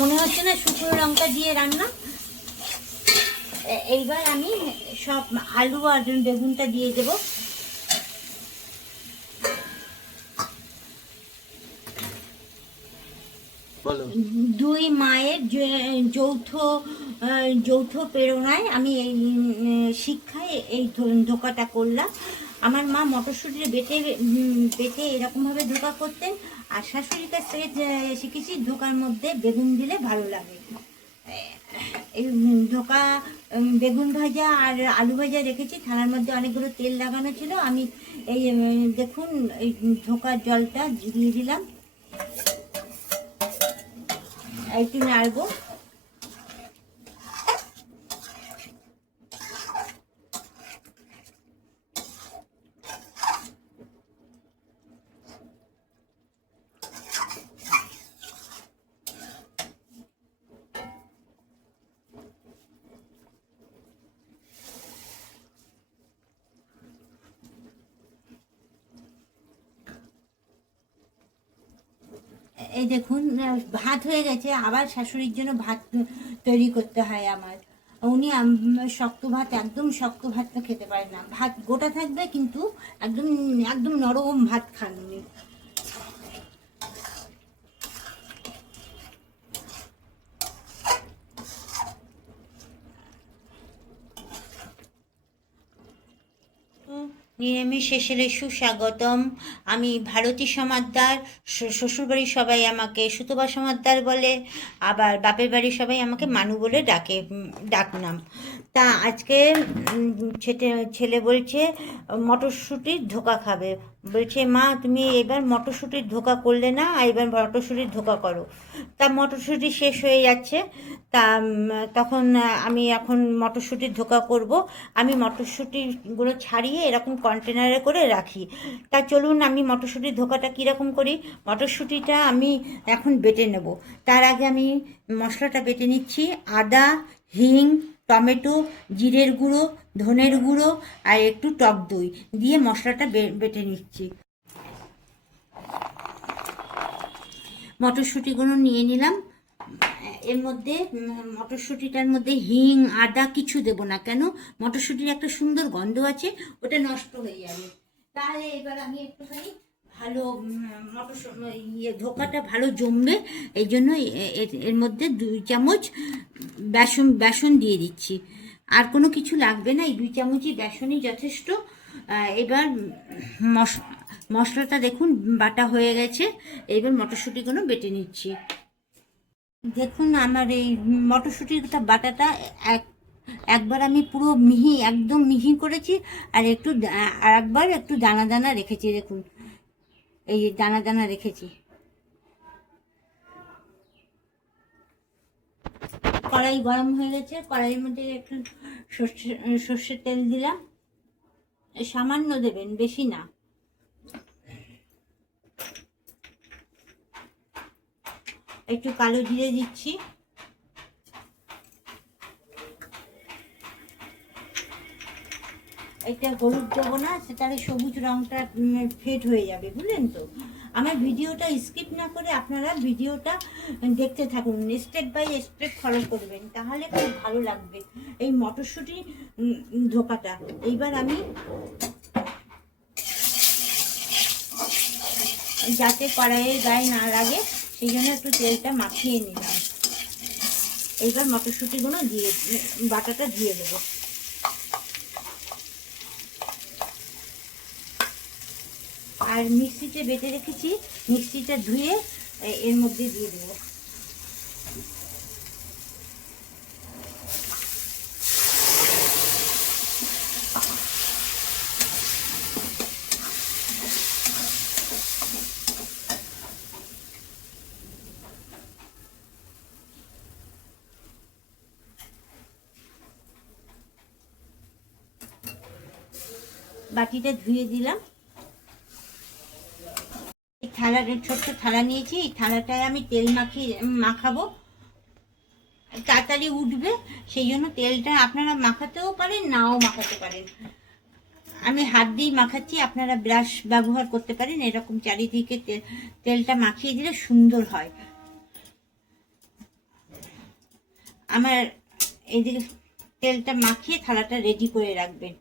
মনে হচ্ছে না শুকনো লঙ্কা দিয়ে রান্না। এইবার আমি সব আলু আর বেগুনটা দিয়ে দেব। দুই মায়ের যৌথ প্রেরণায় আমি এই শিক্ষায় এই ধোকাটা করলাম। আমার মা মটরশুঁটি বেটে এরকমভাবে ধোকা করতেন, আর শাশুড়ির কাছ থেকে শিখেছি ধোকার মধ্যে বেগুন দিলে ভালো লাগে। এই ধোকা বেগুন ভাজা আর আলু ভাজা রেখেছি, থালার মধ্যে অনেকগুলো তেল লাগানো ছিল। আমি এই দেখুন এই ধোকার জলটা দিয়ে দিলাম, একটু নাড়বো। এই দেখুন ভাত হয়ে গেছে, আবার শাশুড়ির জন্য ভাত তৈরি করতে হয় আমার। উনি শক্ত ভাত, একদম শক্ত ভাতটা খেতে পারে না। ভাত গোটা থাকবে কিন্তু একদম একদম নরম ভাত খান উনি। নিরামিষ স্পেশালে সুস্বাগতম। আমি ভারতী সমাদ্দার। শ্বশুরবাড়ির সবাই আমাকে সুতপা সমাদ্দার বলে, আবার বাপের বাড়ির সবাই আমাকে মানু বলে ডাকনাম। তা আজকে ছেলে বলছে মটরশুঁটির ধোকা খাবে। বলছে মা তুমি এবার মটরশুঁটির ধোকা করলে না, এবার মটরশুঁটির ধোকা করো। তা মটরশুঁটি শেষ হয়ে যাচ্ছে, তা তখন আমি এখন মটরশুঁটির ধোকা করব। আমি মটরশুঁটিগুলো ছাড়িয়ে এরকম কন্টেনারে করে রাখি। তা চলুন আমি মটরশুঁটির ধোকাটা কীরকম করি। মটরশুঁটিটা আমি এখন বেটে নেব। তার আগে আমি মশলাটা বেটে নিচ্ছি। আদা, হিং, টমেটো, জিরের গুঁড়ো, ধনের গুঁড়ো আর একটু টক দই দিয়ে মশলাটা বেটে নিচ্ছি। মটরশুঁটিগুলো নিয়ে নিলাম। এর মধ্যে মটরশুঁটিটার মধ্যে হিং, আদা কিছু দেব না, কেন মটরশুঁটির একটা সুন্দর গন্ধ আছে, ওটা নষ্ট হয়ে যাবে। তাহলে এবার আমি একটুখানি ভালো ধোকাটা ভালো জমবে, এই জন্য এর মধ্যে 2 চামচ বেসন দিয়ে দিচ্ছি। আর কোনো কিছু লাগবে না, এই 2 চামচই বেসনই যথেষ্ট। এবার মশলাটা দেখুন বাটা হয়ে গেছে। এবার মটরশুঁটিগুলো বেটে নিচ্ছি। দেখুন আমার এই মটরশুঁটিটা বাটাটা একবার আমি পুরো একদম মিহি করেছি, আর একবার একটু দানা দানা রেখেছি। দেখুন এই যে দানা দানা রেখেছি। কড়াই গরম হয়ে গেছে, কড়াইয়ের মধ্যে একটু সর্ষের তেল দিলাম। সামান্য দেবেন, বেশি না। একটু কালো জিরে দিচ্ছি। এটা হলুদ দেবো না, সেটারে সবুজ রঙটা ফেড হয়ে যাবে, বুঝলেন তো। আমার ভিডিওটা স্কিপ না করে আপনারা ভিডিওটা দেখতে থাকুন, স্টেপ বাই স্টেপ ফলো করবেন, তাহলে খুব ভালো লাগবে এই মটরশুঁটি ধোকাটা। এইবার আমি যাতে কড়াইয়ের গায়ে না লাগে সেই জন্য একটু তেলটা মাখিয়ে নিলাম। এইবার মটরশুঁটিগুলো বাটাটা দিয়ে দেবো। আর মিক্সিতে বেটে রেখেছি, মিক্সিটা ধুয়ে এর মধ্যে দিয়ে দেবো। বাটিটা ধুয়ে দিলাম। ছোট্ট থালা নিয়েছি, এই থালাটায় আমি তেল মাখাবো, তাড়াতাড়ি উঠবে, সেই জন্য তেলটা আপনারা মাখাতেও পারেন, নাও মাখাতে পারেন। আমি হাত দিয়ে মাখাচ্ছি, আপনারা ব্রাশ ব্যবহার করতে পারেন। এরকম চারিদিকে তেলটা মাখিয়ে দিলে সুন্দর হয়। আমার এইদিকে তেলটা মাখিয়ে থালাটা রেডি করে রাখবেন।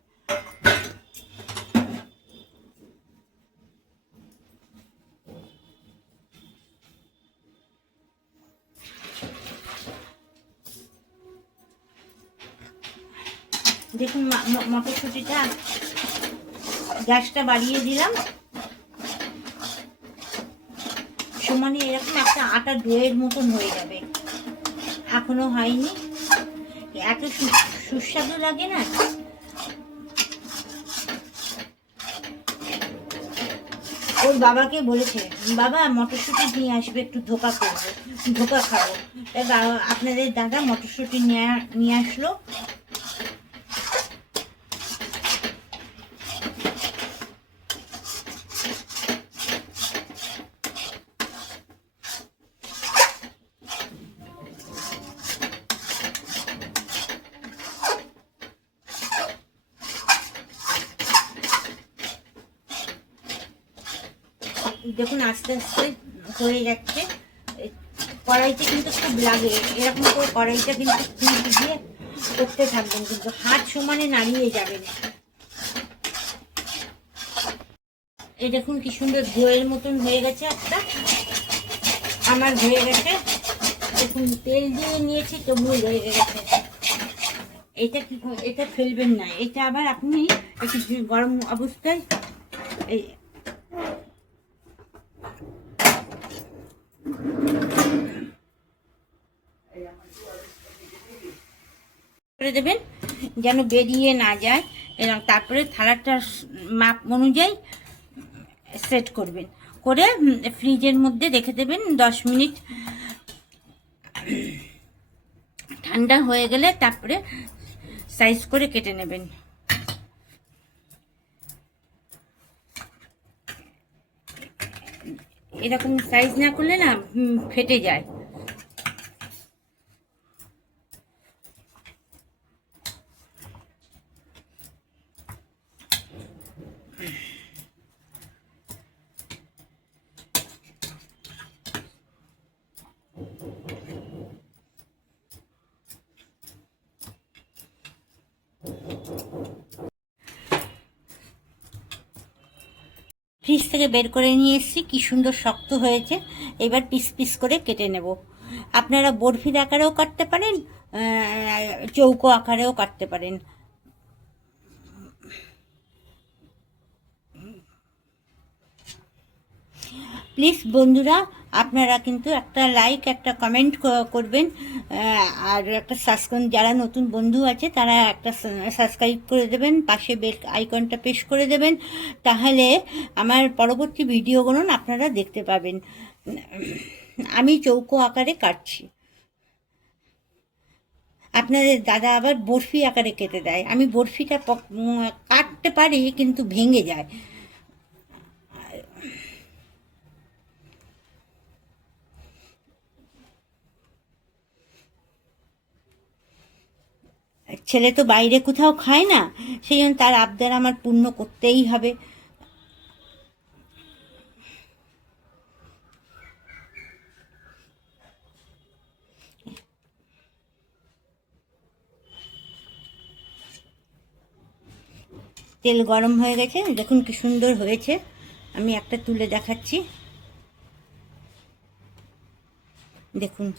দেখুন মটরশুঁটিটা গ্যাসটা বাড়িয়ে দিলাম, সমানে এরকম একটা আটা ডোয়ের মতন হয়ে যাবে। এখনো হয়নি, এত সুস্বাদু লাগে না। ওর বাবাকে বলেছে, বাবা মটরশুঁটি নিয়ে আসবে, একটু ধোকা করবো, ধোকা খাবো। তাই আপনাদের দাদা মটরশুঁটি নিয়ে আসলো। দেখুন আস্তে আস্তে হয়ে যাচ্ছে। কড়াইতে কিন্তু খুব লাগে, এরকম করে কড়াইটা কিন্তু খুব দিয়ে করতে থাকবেন, কিন্তু হাত সমানে নাড়িয়ে যাবে না। এই দেখুন কি সুন্দর দইয়ের মতন হয়ে গেছে একটা, আমার হয়ে গেছে। দেখুন তেল দিয়ে নিয়েছি তবুও হয়ে গেছে। এটা কি, এটা ফেলবেন না, এটা আবার আপনি একটু গরম অবস্থায় এই করে দেবেন যেন বেরিয়ে না যায়। এবং তারপরে থালাটার মাপ অনুযায়ী সেট করবেন, করে ফ্রিজের মধ্যে রেখে দেবেন 10 মিনিট। ঠান্ডা হয়ে গেলে তারপরে সাইজ করে কেটে নেবেন। এরকম সাইজ না করলে না ফেটে যায়। ফ্রিজ থেকে বের করে নিয়ে এসেছি, কি সুন্দর শক্ত হয়েছে। এবার পিস পিস করে কেটে নেব। আপনারা বরফির আকারেও কাটতে পারেন, চৌকো আকারেও কাটতে পারেন। প্লিজ বন্ধুরা, আপনারা কিন্তু একটা লাইক, একটা কমেন্ট করবেন, আর একটা সাবস্ক্রাইব, যারা নতুন বন্ধু আছে তারা একটা সাবস্ক্রাইব করে দেবেন, পাশে বেল আইকনটা প্রেস করে দেবেন, তাহলে আমার পরবর্তী ভিডিওগুলো আপনারা দেখতে পাবেন। আমি চৌকো আকারে কাটছি, আপনাদের দাদা আবার বরফি আকারে কেটে দেয়। আমি বরফিটা কাটতে পারি কিন্তু ভেঙে যায়। ছেলে তো বাইরে কোথাও খায় না, সেই জন্য তার আবদার আমার পূর্ণ করতেই হবে। তেল গরম হয়ে গেছে, দেখুন কি সুন্দর হয়েছে। আমি একটা তুলে দেখাচ্ছি, দেখুন।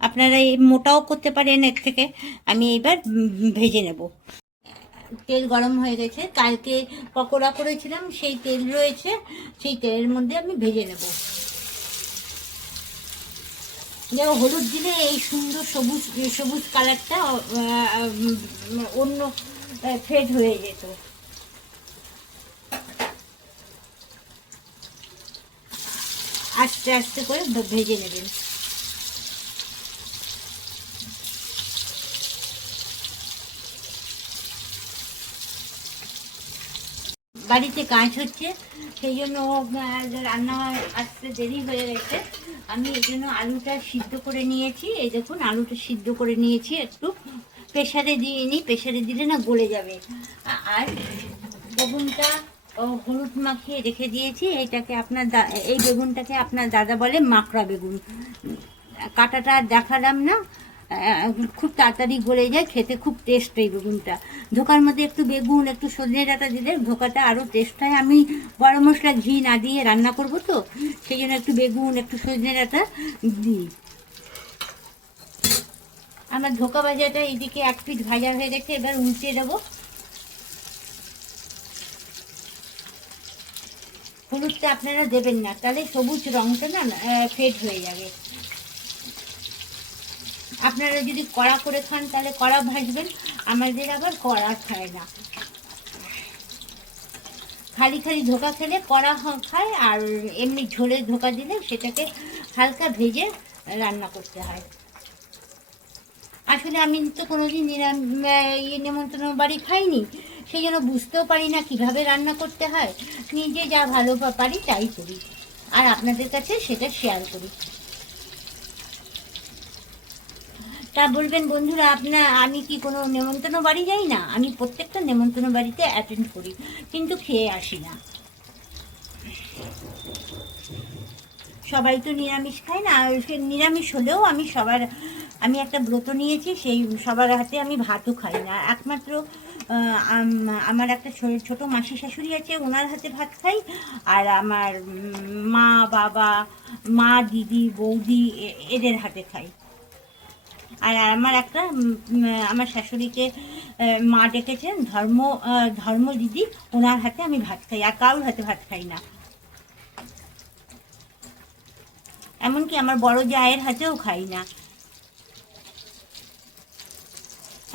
আপনারা এই মোটাও করতে পারেন এর থেকে। আমি এবার ভেজে নেব। তেল গরম হয়ে গেছে, কালকে পকোড়া করেছিলাম সেই তেল রয়েছে, সেই তেলের মধ্যে আমি ভেজে নেব। দেখো হলুদ দিলে এই সুন্দর সবুজ সবুজ কালারটা অন্য ফেড হয়ে যেত। আস্তে আস্তে করে ভেজে নেবেন। বাড়িতে কাজ হচ্ছে, সেই জন্য রান্না আসতে দেরি হয়ে গেছে। আমি এই জন্য আলুটা সিদ্ধ করে নিয়েছি। এই দেখুন আলুটা সিদ্ধ করে নিয়েছি, একটু প্রেসারে দিয়ে নিই, প্রেসারে দিলে না গলে যাবে। আর বেগুনটা হলুদ মাখিয়ে রেখে দিয়েছি। এইটাকে আপনার এই বেগুনটাকে আপনার দাদা বলে মাকড়া বেগুন। কাটাটা আর দেখালাম না, খুব তাড়াতাড়ি গলে যায়, খেতে খুব টেস্ট এই বেগুনটা। ধোকার মধ্যে একটু বেগুন, একটু সজনে ডাঁটা দিলে ধোকাটা আরও টেস্ট হয়। আমি গরম মশলা ঘি না দিয়ে রান্না করব তো, সেই জন্য একটু বেগুন, একটু সজনে ডাঁটা দিই। আমার ধোকা ভাজাটা এইদিকে এক পিঠ ভাজা হয়ে গেছে, এবার উল্টে দেবো। হলুদটা আপনারা দেবেন না, তাহলে সবুজ রঙটা না ফেড হয়ে যাবে। আপনারা যদি কড়া করে খান তাহলে কড়া ভাজবেন, আমাদের আবার কড়া খায় না, খালি খালি ধোকা খেলে কড়া খায়, আর এমনি ঝোলে ধোকা দিলে সেটাকে হালকা ভেজে রান্না করতে হয়। আসলে আমি তো কোনোদিন নেমন্তন্ন বাড়ি খাইনি, সেই জন্য বুঝতেও পারি না কিভাবে রান্না করতে হয়। নিজে যা ভালো পারি তাই করি, আর আপনাদের কাছে সেটা শেয়ার করি। তা বলবেন বন্ধুরা, আমি কি কোনো নেমন্তন্ন বাড়ি যাই না? আমি প্রত্যেকটা নেমন্তন্ন বাড়িতে অ্যাটেন্ড করি, কিন্তু খেয়ে আসি না। সবাই তো নিরামিষ খায় না, নিরামিষ হলেও আমি একটা ব্রত নিয়েছি, সেই সবার হাতে আমি ভাতও খাই না। একমাত্র আমার একটা ছোট মাসি শাশুড়ি আছে, ওনার হাতে ভাত খাই, আর আমার মা, বাবা, মা, দিদি, বৌদি এদের হাতে খাই। আর আমার শাশুড়িকে মা ডেকেছেন ধর্ম দিদি, ওনার হাতে আমি ভাত খাই, আর কারোর হাতে ভাত খাই না। এমনকি আমার বড় জায়ের হাতেও খাই না।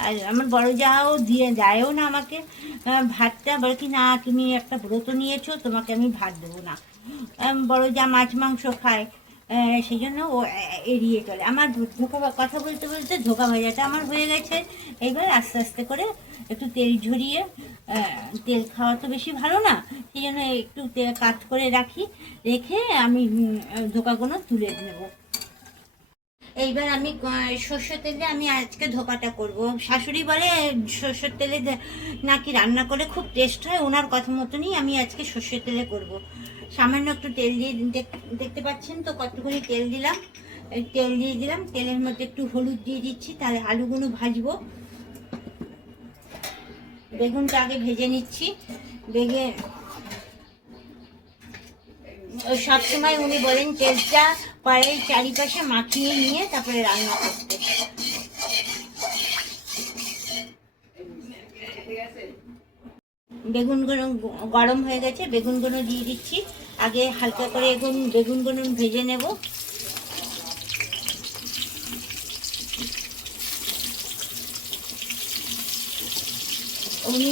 আর আমার বড় যাও দেয়ও না আমাকে ভাতটা, বলে কি না তুমি একটা ব্রত নিয়েছো, তোমাকে আমি ভাত দেবো না। বড় যা মাছ মাংস খায়, সেই জন্য ও এড়িয়ে চলে। আমার কথা বলতে বলতে ধোকা ভাজাটা আমার হয়ে গেছে। এইবার আস্তে আস্তে করে একটু তেল ঝরিয়ে, তেল খাওয়া তো বেশি ভালো না, সেই জন্য একটু তেল কাট করে রেখে আমি ধোকাগুলো তুলে নেবো। এইবার আমি সর্ষের তেলে আমি আজকে ধোকাটা করব। শাশুড়ি বলে সর্ষের তেলে নাকি রান্না করে খুব টেস্ট হয়, ওনার কথা মতনই আমি আজকে সর্ষের তেলে করব। সামান্য একটু তেল দিয়ে দেখতে পাচ্ছেন তো কতখানি তেল দিলাম, তেল দিয়ে দিলাম, তেলের মধ্যে একটু হলুদ দিয়ে দিচ্ছি, তাহলে আলুগুলো ভাজবো। বেগুনটা আগে ভেজে নিচ্ছি। সবসময় উনি বলেন তেলটা কড়াইয়ের চারিপাশে মাখিয়ে নিয়ে তারপরে রান্না করতে। বেগুনগুলো গরম হয়ে গেছে, বেগুনগুলো দিয়ে দিচ্ছি। আগে হালকা করে বেগুনগুলো ভেজে নেব। উনি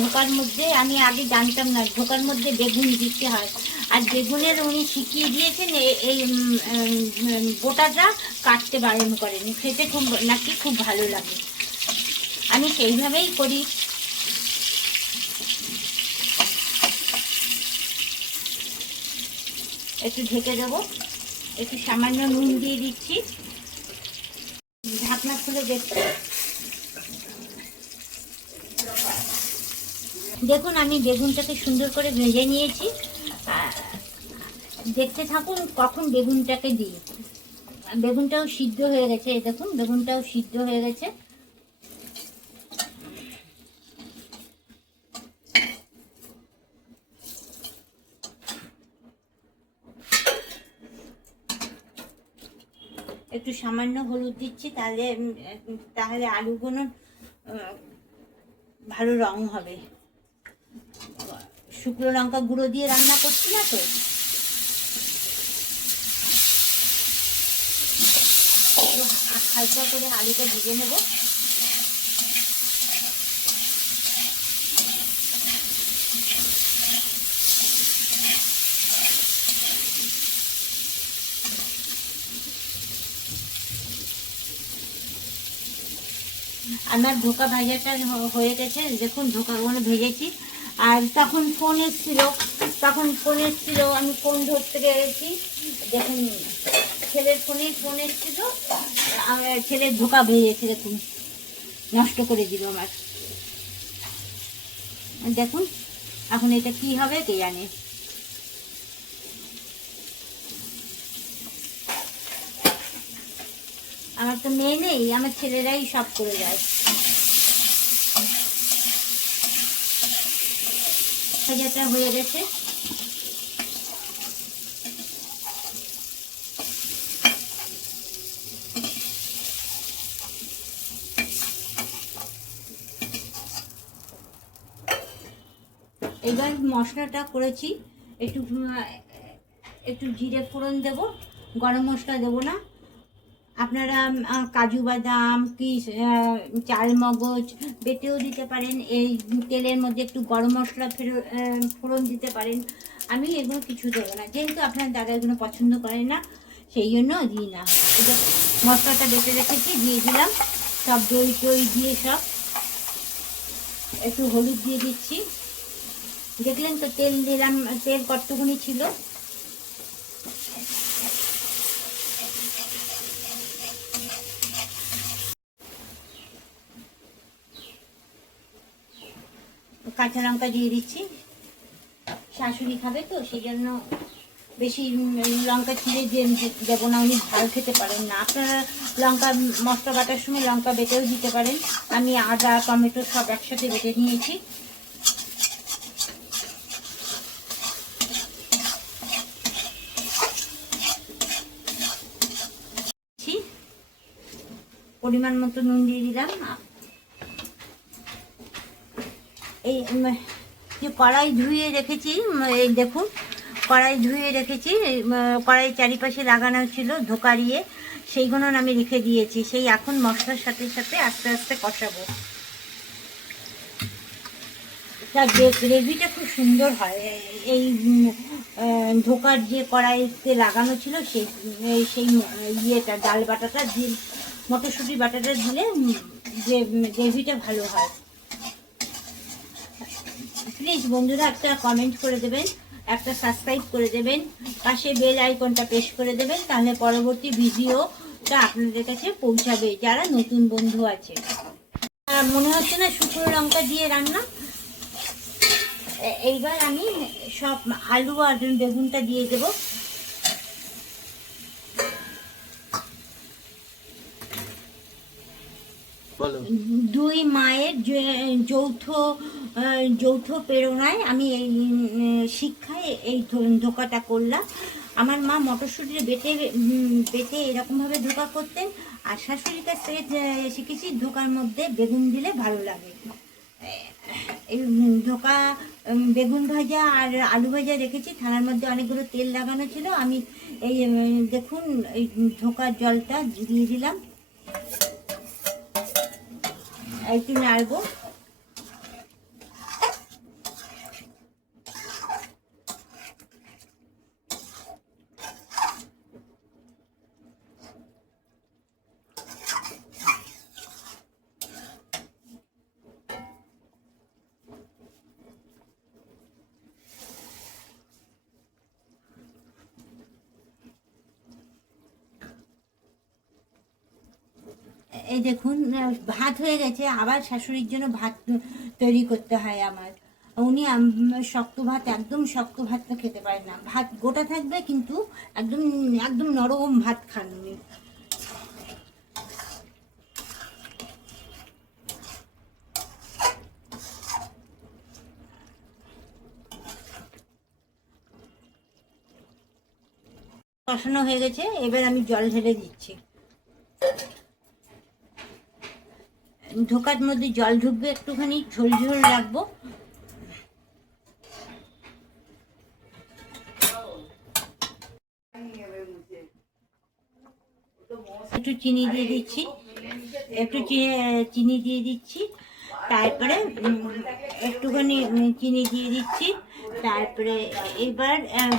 ধোকার মধ্যে, আমি আগে জানতাম না ধোকার মধ্যে বেগুন দিতে হয়, আর বেগুনের উনি শিখিয়ে দিয়েছেন এই গোটাটা কাটতে বারণ করেন, খেতে নাকি খুব ভালো লাগে, আমি সেইভাবেই করি। একটু ঢেকে দেবো, একটু সামান্য নুন দিয়ে দিচ্ছি, ঢাকনা খুলে দেখছি। দেখুন আমি বেগুনটাকে সুন্দর করে ভেজে নিয়েছি, দেখতে থাকুন কখন বেগুনটাকে দিই। বেগুনটাও সিদ্ধ হয়ে গেছে, দেখুন বেগুনটাও সিদ্ধ হয়ে গেছে। একটু সামান্য হলুদ দিচ্ছি, তাহলে আলুগুলো ভালো রং হবে। শুকনো লঙ্কা গুঁড়ো দিয়ে রান্না করছি না তো। হালকা করে আলুটা ভেজে নেব। আমার ধোকা ভাজাটা হয়ে গেছে, দেখুন ধোকাগুলো ভেজেছি। আর তখন ফোন এসেছিল, আমি ফোন ধরতে গেছি, দেখুন ছেলের ফোন এসেছিল, আমার ছেলের ধোকা ভেজেছে, দেখুন নষ্ট করে দিল আমার। দেখুন এখন এটা কি হবে কে জানে। আমার তো মেয়ে নেই, আমার ছেলেরাই সব করে যায়। ভাজাটা হয়ে গেছে। এবার মশলাটা করেছি, একটু একটু জিরে ফোড়ন দেব, গরম মশলা দেবো না। আপনারা কাজু বাদাম কি চাল মগজ বেটেও দিতে পারেন, এই তেলের মধ্যে একটু গরম মশলা ফোড়ন দিতে পারেন। আমি এগুলো কিছু দেবো না, যেহেতু আপনার দাদা এগুলো পছন্দ করেন না, সেই জন্য দিই না। এটা মশলাটা বেটে রেখেছি, দিয়ে দিলাম সব, দই টই দিয়ে সব। একটু হলুদ দিয়ে দিচ্ছি, দেখলেন তো তেল দিলাম, তেল কতটুকুনি ছিল। কাঁচা লঙ্কা দিয়ে দিচ্ছি, শাশুড়ি খাবে তো সেই জন্য বেশি লঙ্কা চিড়ে দেবো না, উনি ঝাল খেতে পারেন না। আপনারা লঙ্কা মশলা বাটার সময় লঙ্কা বেটেও দিতে পারেন। আমি আদা টমেটো সব একসাথে বেটে নিয়েছি। পরিমাণ মতো নুন দিয়ে দিলাম। এই যে কড়াই ধুয়ে রেখেছি, এই দেখুন কড়াই ধুয়ে রেখেছি, কড়াই চারিপাশে লাগানো ছিল ধোকারিয়ে, সেইগুলো আমি রেখে দিয়েছি। সেই এখন মশলার সাথে সাথে আস্তে আস্তে কষাবো। তার গ্রেভিটা খুব সুন্দর হয়। এই ধোকার যে কড়াইতে লাগানো ছিল সেই সেই ইয়েটা ডাল বাটাটা দিয়ে, মটরশুঁটি বাটাটা দিলে যে গ্রেভিটা ভালো হয়। প্লিজ বন্ধুরা একটা কমেন্ট করে দেবেন, একটা সাবস্ক্রাইব করে দেবেন, পাশে বেল আইকনটা প্রেস করে দেবেন, তাহলে পরবর্তী ভিডিওটা আপনাদের কাছে পৌঁছাবে যারা নতুন বন্ধু আছে। মনে হচ্ছে না শুকনো লঙ্কা দিয়ে রান্না। এইবার আমি সব আলু আর বেগুনটা দিয়ে দেবো। দুই মায়ের যৌথ প্রেরণায় আমি এই শিক্ষায় এই ধোকাটা করলাম। আমার মা মটরশুঁটি বেটে এরকমভাবে ধোকা করতেন, আর শাশুড়ির কাছ থেকে শিখেছি ধোকার মধ্যে বেগুন দিলে ভালো লাগে। এই ধোকা বেগুন ভাজা আর আলু ভাজা রেখেছি, থালার মধ্যে অনেকগুলো তেল লাগানো ছিল। আমি এই দেখুন এই ধোকার জলটা দিয়ে দিলাম, একটু নাড়বো। এই দেখুন ভাত হয়ে গেছে, আবার শাশুড়ির জন্য ভাত তৈরি করতে হয় আমার। উনি শক্ত ভাত, একদম শক্ত ভাতটা খেতে পারে না, ভাত গোটা থাকবে কিন্তু একদম একদম নরম ভাত খান উনি। কষানো হয়ে গেছে, এবার আমি জল ঢেলে দিচ্ছি। ধোকার মধ্যে জল ঢুকবে, একটুখানি ঝোল ঝোল রাখবো। একটু চিনি দিয়ে দিচ্ছি, একটু চিনি দিয়ে দিচ্ছি, তারপরে একটুখানি চিনি দিয়ে দিচ্ছি, তারপরে এবার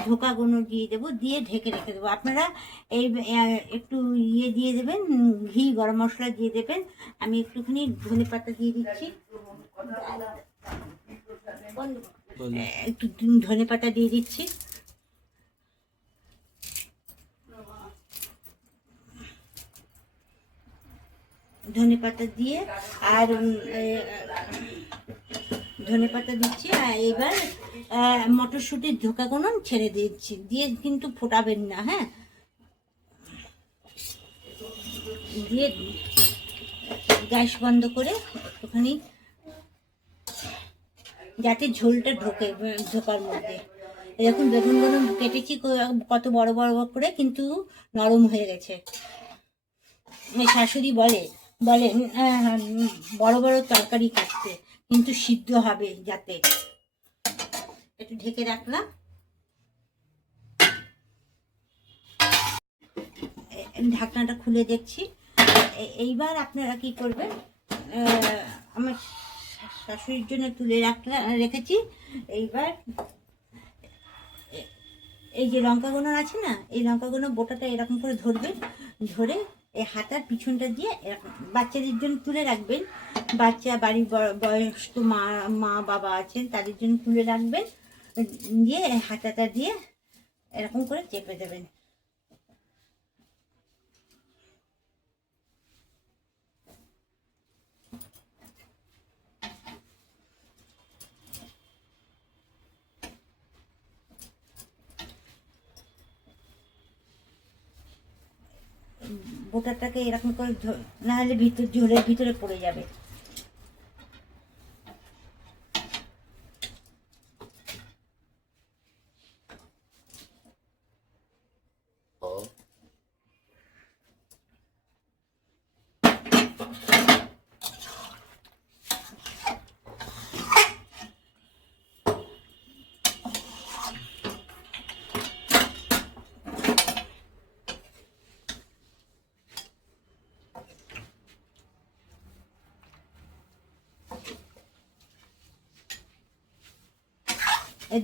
ধোকাগুলো দিয়ে দেবো, দিয়ে ঢেকে রেখে দেবো। আপনারা এই একটু ইয়ে দিয়ে দেবেন, ঘি গরম মশলা দিয়ে দেবেন। আমি একটুখানি ধনে পাতা দিয়ে দিচ্ছি, একটু ধনে পাতা দিয়ে দিচ্ছি। ধনে পাতা দিয়ে আর ধনে পাতা দিচ্ছি, আর এবার মটরশুঁটির ধোকাগুলো ছেড়ে দিচ্ছি, দিয়ে কিন্তু ফোটাবেন না। হ্যাঁ, দিয়ে গ্যাস বন্ধ করে একটুখানি যাতে ঝোলটা ঢোকার মধ্যে। এরকম বেগুনগুলো কেটেছি কত বড় বড় করে, কিন্তু নরম হয়ে গেছে। শাশুড়ি বলে বলে বড় বড় তরকারি কাটতে, কিন্তু সিদ্ধ হবে যাতে। একটু ঢেকে রাখলাম। ঢাকনাটা খুলে দেখছি। এইবার আপনারা কি করবেন, আমার শাশুড়ির জন্য তুলে রেখেছি। এইবার এই যে লঙ্কাগুলো আছে না, এই লঙ্কাগুলো বোটাটা এরকম করে ধরবেন, ধরে এই হাতার পিছনটা দিয়ে এরকম, বাচ্চাদের জন্য তুলে রাখবেন। বাচ্চা বাড়ির বয়স্ক মা বাবা আছেন, তাদের জন্য তুলে রাখবেন। দিয়ে হাতাটা দিয়ে এরকম করে চেপে দেবেন। বোটাটাকে এরকম করে না হলে ঝোলের ভিতরে পড়ে যাবে।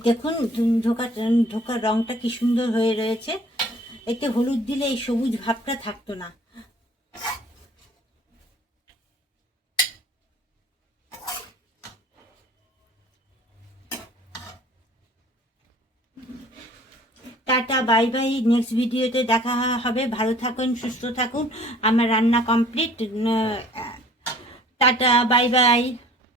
দেখুন ঢোকার রংটা কি সুন্দর হয়ে রয়েছে। এতে হলুদ দিলে এই সবুজ ভাবটা থাকতো না। Tata, bye bye. নেক্সট ভিডিওতে দেখা হবে। ভালো থাকুন, সুস্থ থাকুন। আমার রান্না কমপ্লিট। Tata, bye bye.